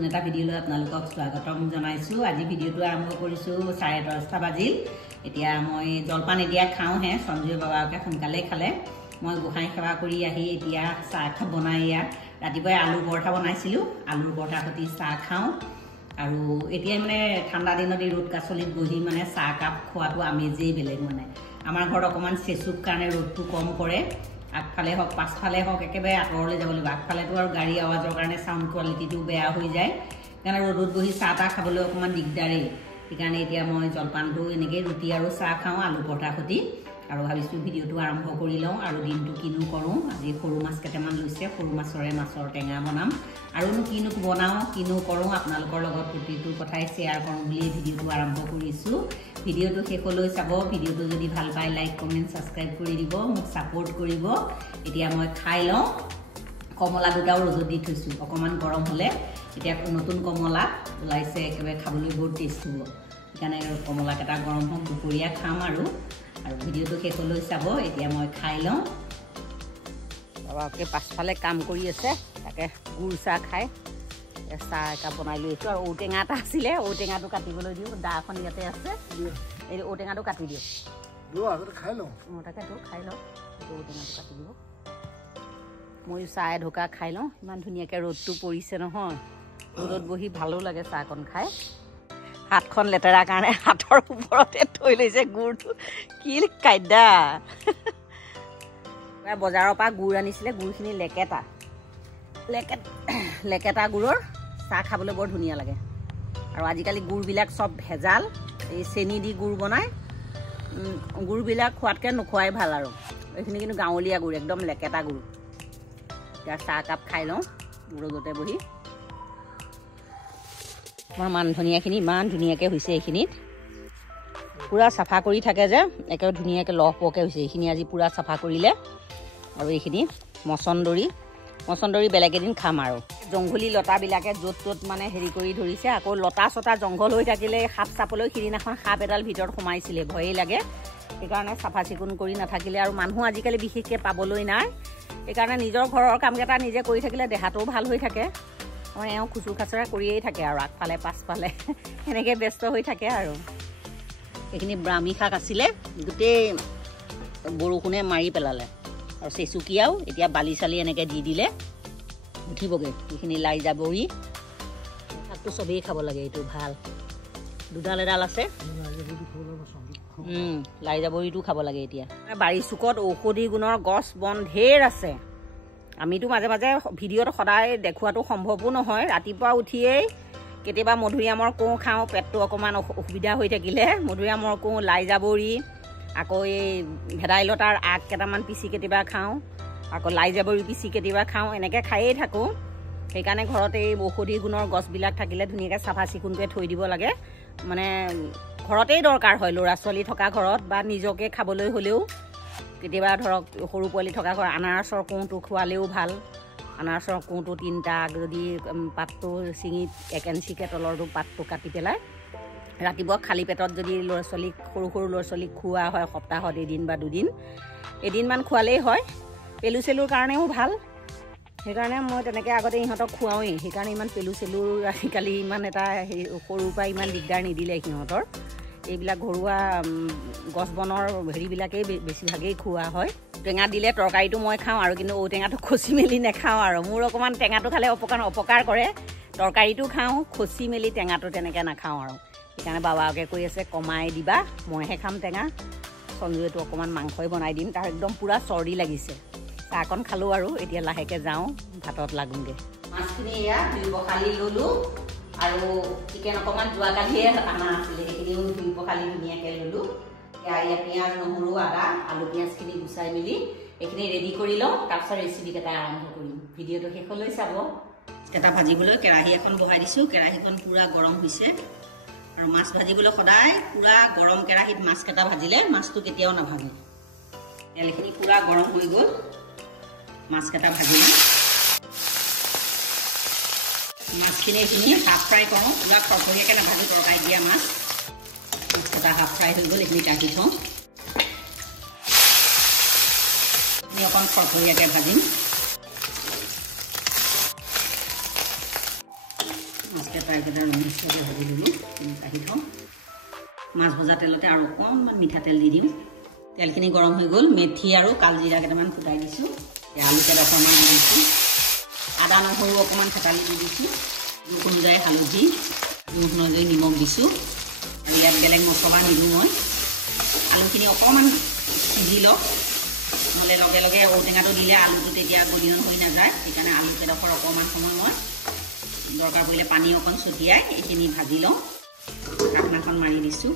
নতুন এটা ভিডিও লৈ আপোনালোকক স্বাগতম জনাইছো। আজি ভিডিওটো আৰম্ভ কৰিছো 10:30 বাজিল। এতিয়া মই জলপান এতিয়া খাওঁ হে সঞ্জয় বাবাকে সোনকালে খালে। মই গোহাই সেৱা কৰি আহি এতিয়া চাহ বনাই ৰাতিপুৱা আলু পৰঠা বনাইছিলো। আলুৰ পৰঠা সৈতে চাহ খাওঁ আৰু এতিয়া মানে ঠাণ্ডা দিনত এই ৰ'দ কাছলিত বহি মানে চাহ কাপ খোৱাটো আমেজেই বেলেগ। মানে আমাৰ ঘৰত অকণমান চেচুক কাৰণে ৰ'দটো কম পৰে। আগফালে হওক পাছফালে হওক একেবাৰে আঁতৰলৈ যাব লাগিব। আগফালেতো আৰু গাড়ী আৱাজৰ কাৰণে চাউণ্ড কোৱালিটিটো বেয়া হৈ যায়। সেইকাৰণে ৰ'দত বহি চাহ তাহ খাবলৈ অকণমান দিগদাৰেই। সেইকাৰণে এতিয়া মই জলপানটো এনেকৈ ৰুটি আৰু চাহ খাওঁ আলু পৰঠাৰ সৈতে। আৰু ভাবিছোঁ ভিডিঅ'টো আৰম্ভ কৰি লওঁ আৰু দিনটো কিনো কৰোঁ। আজি সৰু মাছ কেইটামান লৈছে, সৰু মাছৰ টেঙা বনাম। আৰুনো কিনো বনাওঁ কিনো কৰোঁ আপোনালোকৰ লগত প্ৰতিটো কথাই শ্বেয়াৰ কৰোঁ বুলি ভিডিঅ'টো আৰম্ভ কৰিছোঁ। ভিডিঅ'টো শেষলৈ চাব। ভিডিঅ'টো যদি ভাল পায় লাইক কমেণ্ট ছাবস্ক্ৰাইব কৰি দিব, মোক ছাপোৰ্ট কৰিব। এতিয়া মই খাই লওঁ। কমলা দুটাও ৰ'দত দি থৈছোঁ, অকণমান গৰম হ'লে। এতিয়া নতুন কমলা ওলাইছে, একেবাৰে খাবলৈ বহুত টেষ্ট হ'ব। সেইকাৰণে কমলাকেইটা গৰম হওক, দুপৰীয়া খাম আৰু ভিডিঅ'টো শেষলৈ চাব। এতিয়া মই খাই লওঁ। বাবাকে পাছফালে কাম কৰি আছে, তাকে গুড় চাহ খাই চাহ একাপ বনাই লৈ আহিছোঁ। আৰু ঔটেঙা এটা আছিলে, ঔটেঙাটো কাটিবলৈ দিওঁ। দা এখন ইয়াতে আছে, এই ঔটেঙাটো কাটি দিওঁ। খাই লওঁ তাকেতো খাই লওঁ, ঔটেঙাটো কাটি দিব। ময়ো চাহ এঢোকা খাই লওঁ। ইমান ধুনীয়াকৈ ৰ'দটো পৰিছে নহয়, ৰ'দত বহি ভালো লাগে চাহকণ খাই। হাতখন লেতেৰা কাৰণে হাতৰ ওপৰতে থৈ লৈছে গুড়টো। কি কাইদা! বজাৰৰ পৰা গুড় আনিছিলে, গুড়খিনি লেকেটা গুড়ৰ চাহ খাবলৈ বৰ ধুনীয়া লাগে। আৰু আজিকালি গুড়বিলাক চব ভেজাল, এই চেনি দি গুড় বনায়। গুড়বিলাক খোৱাতকৈ নোখোৱাই ভাল। আৰু এইখিনি কিন্তু গাঁৱলীয়া গুড়, একদম লেকেটা গুড়। এতিয়া চাহ একাপ খাই লওঁ ৰ'দতে বহি। আমাৰ মান ধনিয়াখিনি ইমান ধুনীয়াকৈ হৈছে। এইখিনিত পূৰা চাফা কৰি থাকে যে, একেবাৰে ধুনীয়াকৈ লহপহকৈ হৈছে। এইখিনি আজি পূৰা চাফা কৰিলে। আৰু এইখিনি মচন্দৰী বেলেগ এদিন খাম। আৰু জংঘলী লতাবিলাকে য'ত ত'ত মানে হেৰি কৰি ধৰিছে। আকৌ লতা চতা জংঘল হৈ থাকিলে সাপ চাপলৈ সিদিনাখন সাপ এডাল ভিতৰত সোমাইছিলে, ভয়েই লাগে। সেইকাৰণে চাফা চিকুণ কৰি নাথাকিলে, আৰু মানুহ আজিকালি বিশেষকৈ পাবলৈ নাই। সেইকাৰণে নিজৰ ঘৰৰ কামকেইটা নিজে কৰি থাকিলে দেহাটোও ভাল হৈ থাকে। মই এওঁ খুচুৰ খাচৰা কৰিয়েই থাকে আৰু আগফালে পাছফালে সেনেকৈ ব্যস্ত হৈ থাকে। আৰু এইখিনি ব্ৰাহ্মী শাক আছিলে, গোটেই বৰষুণে মাৰি পেলালে। আৰু চেচুকীয়াও এতিয়া বালি চালি এনেকৈ দি দিলে উঠিবগৈ। এইখিনি লাই জাবৰি শাকটো চবেই খাব লাগে, এইটো ভাল। দুডাল এডাল আছে, লাই জাবৰিটো খাব লাগে। এতিয়া বাৰী চুকত ঔষধি গুণৰ গছ বন ঢেৰ আছে। আমিতো মাজে মাজে ভিডিঅ'ত সদায় দেখুৱাটো সম্ভৱো নহয়। ৰাতিপুৱা উঠিয়েই কেতিয়াবা মধুৰিআমৰ কোঁহ খাওঁ, পেটটো অকণমান অসুবিধা হৈ থাকিলে। মধুৰিআমৰ কোঁহ, লাই জাবৰি, আকৌ এই ভেদাইলতাৰ আগ কেইটামান পিচি কেতিয়াবা খাওঁ, আকৌ লাই জাবৰি পিচি কেতিয়াবা খাওঁ। এনেকৈ খায়েই থাকোঁ। সেইকাৰণে ঘৰতে এই ঔষধি গুণৰ গছবিলাক থাকিলে ধুনীয়াকৈ চাফা চিকুণকৈ থৈ দিব লাগে। মানে ঘৰতেই দৰকাৰ হয়, ল'ৰা ছোৱালী থকা ঘৰত বা নিজকে খাবলৈ হ'লেও। কেতিয়াবা ধৰক সৰু পোৱালি থকা ঘৰ, আনাৰসৰ কোঁহটো খোৱালেও ভাল। আনাৰসৰ কোঁহটো 3টা যদি পাতটো ছিঙি 1 ইঞ্চিকৈ তলৰটো পাতটো কাটি পেলাই ৰাতিপুৱা খালী পেটত যদি সৰু ল'ৰা ছোৱালীক খোৱা হয়, সপ্তাহত এদিন বা এদিনমান খোৱালেই হয়। পেলু চেলুৰ কাৰণেও ভাল। সেইকাৰণে মই তেনেকৈ আগতে ইহঁতক খুৱাওঁৱেই। সেইকাৰণে ইমান পেলু চেলুৰ আজিকালি ইমান এটা হেৰি সৰুৰ পৰা ইমান দিগদাৰ নিদিলে সিহঁতৰ। এইবিলাক ঘৰুৱা গছ বনৰ হেৰিবিলাকেই বেছিভাগেই খোৱা হয়। টেঙা দিলে তৰকাৰীটো মই খাওঁ, আৰু কিন্তু ঔটেঙাটো খচি মেলি নাখাওঁ। আৰু মোৰ অকণমান টেঙাটো খালে অপকাৰ কৰে। তৰকাৰীটো খাওঁ, খচি মেলি টেঙাটো তেনেকৈ নাখাওঁ। আৰু সেইকাৰণে বাবাকে কৈ আছে কমাই দিবা, মইহে খাম টেঙা। সঞ্জয়টো অকণমান মাংসই বনাই দিম, তাৰ একদম পূৰা চৰ্দি লাগিছে। চাহকণ খালোঁ আৰু এতিয়া লাহেকৈ যাওঁ, ভাতত লাগোঁগৈ। মাছখিনি এয়া ধুই পখালি ল'লোঁ। আৰু চিকেন অকণমান যোৱাকালিয়ে অনা আছিলে, সেইখিনিও ধুই পখালি ধুনীয়াকৈ ল'লোঁ। এতিয়া পিঁয়াজ, নহৰু, আদা, আলু পিঁয়াজখিনি গুচাই মেলি এইখিনি ৰেডি কৰি লওঁ। তাৰপিছত ৰেচিপিকেইটা আৰম্ভ কৰিম। ভিডিঅ'টো শেষলৈ চাব। এটা ভাজিবলৈ কেৰাহী এখন বহাই দিছোঁ। কেৰাহীখন পূৰা গৰম হৈছে। আৰু মাছ ভাজিবলৈ সদায় পূৰা গৰম কেৰাহীত মাছকেইটা ভাজিলে মাছটো কেতিয়াও নাভাঙে। তেলখিনি পূৰা গৰম হৈ গ'ল, মাছকেইটা ভাজিলোঁ। মাছখিনি এইখিনি হাফ ফ্ৰাই কৰোঁ, পূৰা খৰখৰীয়াকৈ নাভাজোঁ। তৰকাৰী দিয়া মাছকেইটা হাফ ফ্ৰাই হৈ গ'ল, এইখিনি কাটি থওঁ। আমি অকণ খৰখৰীয়াকৈ ভাজিম। কেটা ৰঙচুৱাকৈ ভাজি দিলোঁ কাঢ়ি থওঁ মাছ ভজা তেলতে আৰু অকণমান মিঠাতেল দি দিওঁ তেলখিনি গৰম হৈ গ'ল মেথি আৰু কালজিৰা কেইটামান ফুটাই দিছোঁ আলু কেইডোখৰমান দি দিছোঁ আদা নহৰু অকণমান থেতালি দি দিছোঁ জোখ অনুযায়ী হালধি জোখ অনুযায়ী নিমখ দিছোঁ আৰু ইয়াত বেলেগ মছলা নিদিওঁ মই আলুখিনি অকণমান সিজি লওক নহ'লে লগে লগে ঔটেঙাটো দিলে আলুটো তেতিয়া গলিয়ন হৈ নাযায় সেইকাৰণে আলু কেইডোখৰ অকণমান সময় মই দৰকাৰ পৰিলে পানী অকণ ছটিয়াই এইখিনি ভাজি লওঁ ঢাকনাখন মাৰি দিছোঁ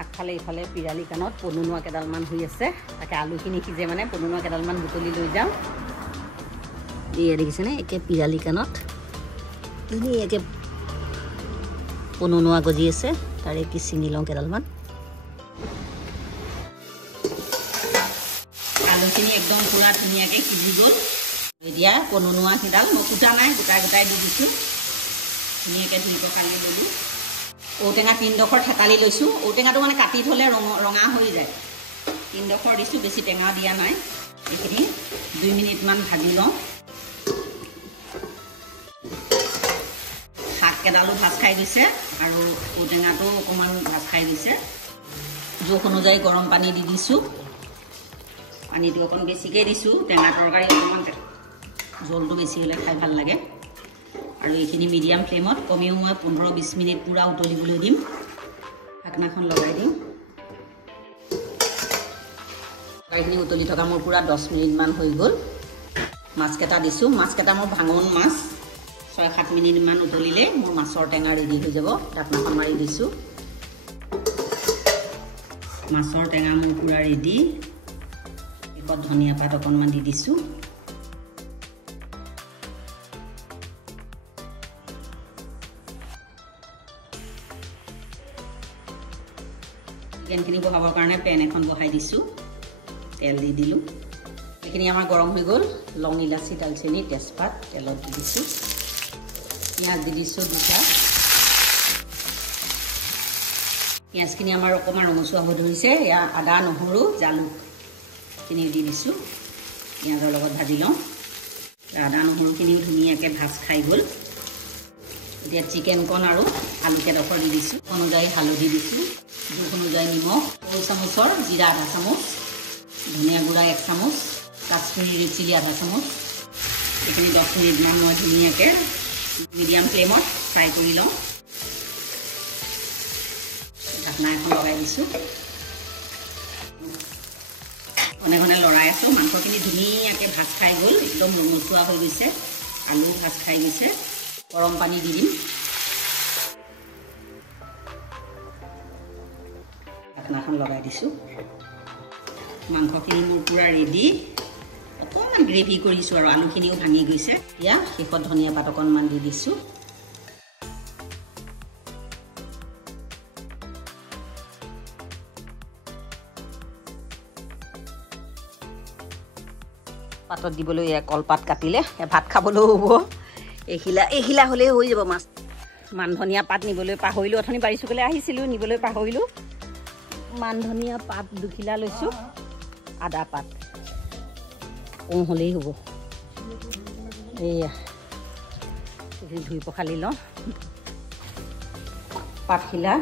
আগফালে ইফালে পিৰালি কাণত পনুনুৱা কেইডালমান হৈ আছে তাকে আলুখিনি সিজে মানে পনুনুৱা কেইডালমান বুটলি লৈ যাওঁ এয়া দেখিছেনে একে পিৰালি কাণত ধুনীয়াকৈ পনুনুৱা গজি আছে তাৰে কি ছিঙি লওঁ কেইডালমান আলুখিনি একদম পূৰা ধুনীয়াকৈ সিজি গ'ল এতিয়া পনুনুৱা কেইডাল মই কুটা নাই গোটাই গোটাই দি দিছোঁ ধুনীয়াকৈ ধুই পখালি ল'লোঁ ঔটেঙা 3ডোখৰ থেতালি লৈছোঁ ঔটেঙাটো মানে কাটি থ'লে ৰঙা হৈ যায় 3ডোখৰ দিছোঁ বেছি টেঙা দিয়া নাই এইখিনি 2 মিনিটমান ভাজি লওঁ শাককেইডালো ভাজ খাই গৈছে আৰু ঔটেঙাটো অকণমান ভাজ খাই গৈছে জোখ অনুযায়ী গৰম পানী দি দিছোঁ পানীটো অকণ বেছিকৈ দিছোঁ টেঙা তৰকাৰী অকণমান জলটো বেছি হ'লে খাই ভাল লাগে আৰু এইখিনি মিডিয়াম ফ্লেমত কমেও মই 15-20 মিনিট পূৰা উতলিবলৈ দিম ঢাকনাখন লগাই দিম তৰকাৰীখিনি উতলি থকা মোৰ পূৰা 10 মিনিটমান হৈ গ'ল মাছকেইটা দিছোঁ মাছকেইটা মোৰ ভাঙোন মাছ 6-7 মিনিটমান উতলিলে মোৰ মাছৰ টেঙা ৰেডি হৈ যাব ঢাকনাখন মাৰি দিছোঁ মাছৰ টেঙা মোৰ পূৰা ৰেডি শেষত ধনিয়া পাত অকণমান দি দিছোঁ চিকেনখিনি বহাবৰ কাৰণে পেন এখন বহাই দিছোঁ তেল দি দিলোঁ এইখিনি আমাৰ গৰম হৈ গ'ল লং ইলাচি দালচেনি তেজপাত তেলত দি দিছোঁ পিঁয়াজ দি দিছোঁ 2টা পিঁয়াজখিনি আমাৰ অকণমান ৰঙচুৱা হৈ ধৰিছে এয়া আদা নহৰু জালুকখিনি দি দিছোঁ পিঁয়াজৰ লগত ভাজি লওঁ আদা নহৰুখিনিও ধুনীয়াকৈ ভাজ খাই গ'ল এতিয়া চিকেনকণ আৰু আলু কেইডোখৰ দি দিছোঁ অনুযায়ী হালধি দিছোঁ জোখ অনুযায়ী নিমখ সৰু চামুচৰ জিৰা আধা চামুচ ধনিয়া গুড়া 1 চামুচ কাশ্মীৰী ৰেড চিলি আধা চামুচ এইখিনি 10 মিনিটমান মই ধুনীয়াকৈ মিডিয়াম ফ্লেমত ফ্ৰাই কৰি লওঁ ঢাকনা এখন লগাই দিছোঁ ঘনে ঘনে লৰাই আছোঁ মাংসখিনি ধুনীয়াকৈ ভাজ খাই গ'ল একদম ৰঙচুৱা হৈ গৈছে আলু ভাজ খাই গৈছে গৰম পানী দি দিম ঢাকনাখন লগাই দিছোঁ মাংসখিনি মোৰ পূৰা ৰেডি অকণমান গ্ৰেভি কৰিছোঁ আৰু আলুখিনিও ভাঙি গৈছে এতিয়া শেষত ধনিয়া পাত অকণমান দি দিছোঁ পাতত দিবলৈ কলপাত কাটিলে ভাত খাবলৈও হ'ব এইখিলা হ'লেই হৈ যাব মাছ মান ধনিয়া পাত নিবলৈ পাহৰিলোঁ অথনি বাৰী চুকলৈ আহিছিলোঁ নিবলৈ পাহৰিলোঁ মান ধনিয়া পাত 2 খিলা লৈছোঁ আদা পাত হ'লেই হ'ব এয়া ধুই পখালি লওঁ পাতখিলা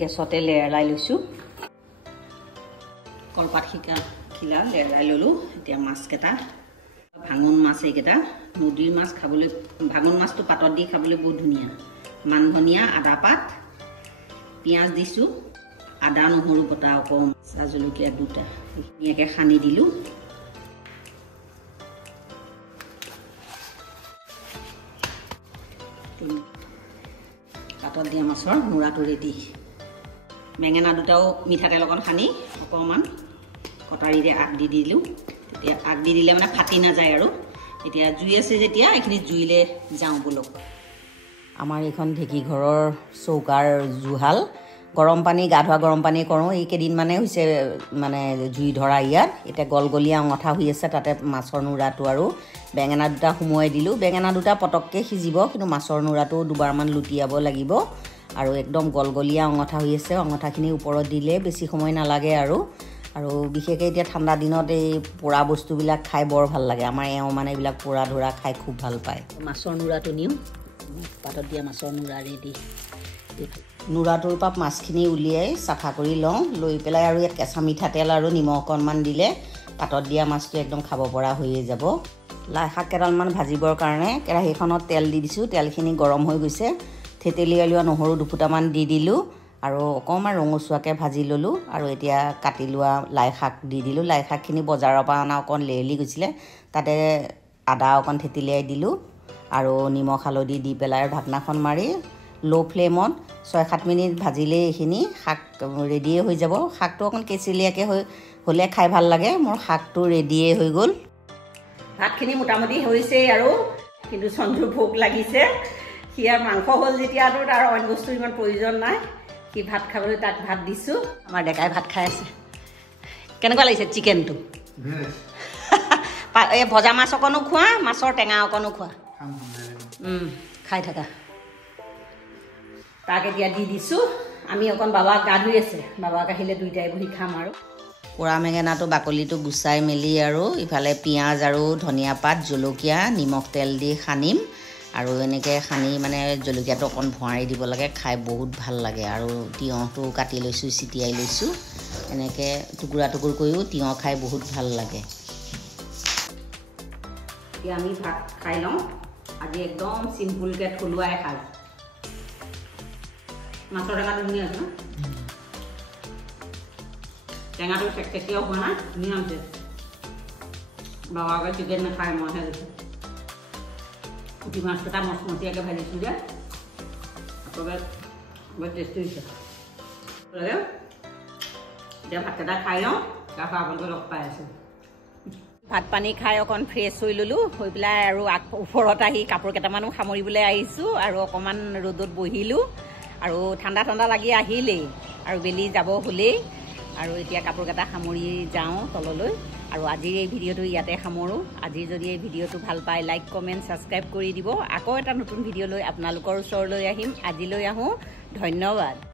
গেছতে লেৰেলাই লৈছোঁ কলপাত খিলা লেৰেলাই ল'লোঁ এতিয়া মাছকেইটা ভাঙোন মাছ এইকেইটা নদীৰ মাছ খাবলৈ ভাঙোন মাছটো পাতত দি খাবলৈ বহুত ধুনীয়া মান ধনিয়া আদা পাত পিঁয়াজ দিছোঁ আদা নহৰু বটা অকণমান চাহ জলকীয়া 2টা ধুনীয়াকৈ সানি দিলোঁ পাতত দিয়া মাছৰ মূৰাটো ৰেডি বেঙেনা 2টাও মিঠাতেল অকণ সানি অকণমান কটাৰীৰে আগ দি দিলোঁ তেতিয়া আগ দি দিলে মানে ফাটি নাযায় আৰু এতিয়া জুই আছে যেতিয়া এইখিনি জুইলে যাওঁ বলক আমাৰ এইখন ঢেঁকী ঘৰৰ চৌকাৰ জুহাল গৰম পানী গা ধোৱা গৰম পানী কৰোঁ এইকেইদিন মানে হৈছে মানে জুই ধৰা ইয়াত এতিয়া গলগলীয়া অঙঠা হৈ আছে তাতে মাছৰ নুৰাটো আৰু বেঙেনা 2টা সুমুৱাই দিলোঁ বেঙেনা 2টা পটককৈ সিজিব কিন্তু মাছৰ নুৰাটো দুবাৰমান লুটিয়াব লাগিব আৰু একদম গলগলীয়া অঙঠা হৈ আছে অঙঠাখিনি ওপৰত দিলে বেছি সময় নালাগে আৰু বিশেষকৈ এতিয়া ঠাণ্ডা দিনত এই পোৰা বস্তুবিলাক খাই বৰ ভাল লাগে আমাৰ এওঁ মানে এইবিলাক পোৰা ধৰা খাই খুব ভাল পায় মাছৰ নুৰাটো নিওঁ পাতত দিয়া মাছৰ নুৰা ৰেডি নুৰাটোৰ পৰা মাছখিনি উলিয়াই চাফা কৰি লওঁ লৈ পেলাই আৰু ইয়াত কেঁচা মিঠাতেল আৰু নিমখ অকণমান দিলে পাতত দিয়া মাছটো একদম খাব পৰা হৈয়ে যাব লাই শাক কেইডালমান ভাজিবৰ কাৰণে কেৰাহীখনত তেল দি দিছোঁ তেলখিনি গৰম হৈ গৈছে থেতেলিয়াই লোৱা নহৰু দুফুটামান দি দিলোঁ আৰু অকণমান ৰঙচুৱাকৈ ভাজি ল'লোঁ আৰু এতিয়া কাটি লোৱা লাই শাক দি দিলোঁ লাই শাকখিনি বজাৰৰ পৰা অনা অকণ লেৰেলি গৈছিলে তাতে আদা অকণ থেতেলিয়াই দিলোঁ আৰু নিমখ হালধি দি পেলাই ঢাকনাখন মাৰি ল' ফ্লেমত 6-7 মিনিট ভাজিলেই এইখিনি শাক ৰেডিয়ে হৈ যাব শাকটো অকণ কেঁচেলীয়াকৈ হ'লে খাই ভাল লাগে মোৰ শাকটো ৰেডিয়ে হৈ গ'ল ভাতখিনি মোটামুটি হৈছেই আৰু কিন্তু চন্দ্ৰ ভোক লাগিছে সি আৰু মাংস হ'ল যেতিয়াতো তাৰ অইন বস্তুৰ ইমান প্ৰয়োজন নাই সি ভাত খাবলৈ তাক ভাত দিছোঁ আমাৰ ডেকাই ভাত খাই আছে কেনেকুৱা লাগিছে চিকেনটো এই ভজা মাছ অকণো খোৱা মাছৰ টেঙা অকণো খোৱা খাই থাকা তাক এতিয়া দি দিছোঁ আমি অকণ বাবাক গা ধুই আছে বাবাক আহিলে দুইটাই বহি খাম আৰু পোৰা বেঙেনাটো বাকলিটো গুচাই মেলি আৰু ইফালে পিঁয়াজ আৰু ধনিয়া পাত জলকীয়া নিমখ তেল দি সানিম আৰু এনেকৈ সানি মানে জলকীয়াটো অকণ ভৰাই দিব লাগে খাই বহুত ভাল লাগে আৰু তিয়ঁহটো কাটি লৈছোঁ চিটিয়াই লৈছোঁ এনেকৈ টুকুৰা টুকুৰ কৰিও তিয়ঁহ খাই বহুত ভাল লাগে এতিয়া আমি ভাত খাই লওঁ আজি একদম চিম্পুলকৈ থলুৱা এসাঁজ মাছৰ টেঙাটো ধুনীয়া আছে ন টেঙাটো চেকচেকীয়াও হোৱা নাই ধুনীয়া হৈছে বাবাকে চিকেন নাখায় মইহে গৈছোঁ পুঠি মাছকেইটা মচমচীয়াকৈ ভাজিছোঁ যে একেবাৰে বৰ টেষ্টি হৈছে এতিয়া ভাতকেইটা খাই লওঁ তাৰপৰা আপোনালোকে লগ পাই আছোঁ ভাত পানী খাই অকণ ফ্ৰেছ হৈ ল'লোঁ হৈ পেলাই আৰু ওপৰত আহি কাপোৰ কেইটামানো সামৰিবলৈ আহিছোঁ আৰু অকণমান ৰ'দত বহিলোঁ আৰু ঠাণ্ডা ঠাণ্ডা লাগি আহিলেই আৰু বেলি যাব হ'লেই আৰু এতিয়া কাপোৰকেইটা সামৰি যাওঁ তললৈ আৰু আজিৰ এই ভিডিঅ'টো ইয়াতে সামৰোঁ আজি যদি এই ভিডিঅ'টো ভাল পায় লাইক কমেণ্ট ছাবস্ক্ৰাইব কৰি দিব আকৌ এটা নতুন ভিডিঅ' লৈ আপোনালোকৰ ওচৰলৈ আহিম আজিলৈ আহোঁ ধন্যবাদ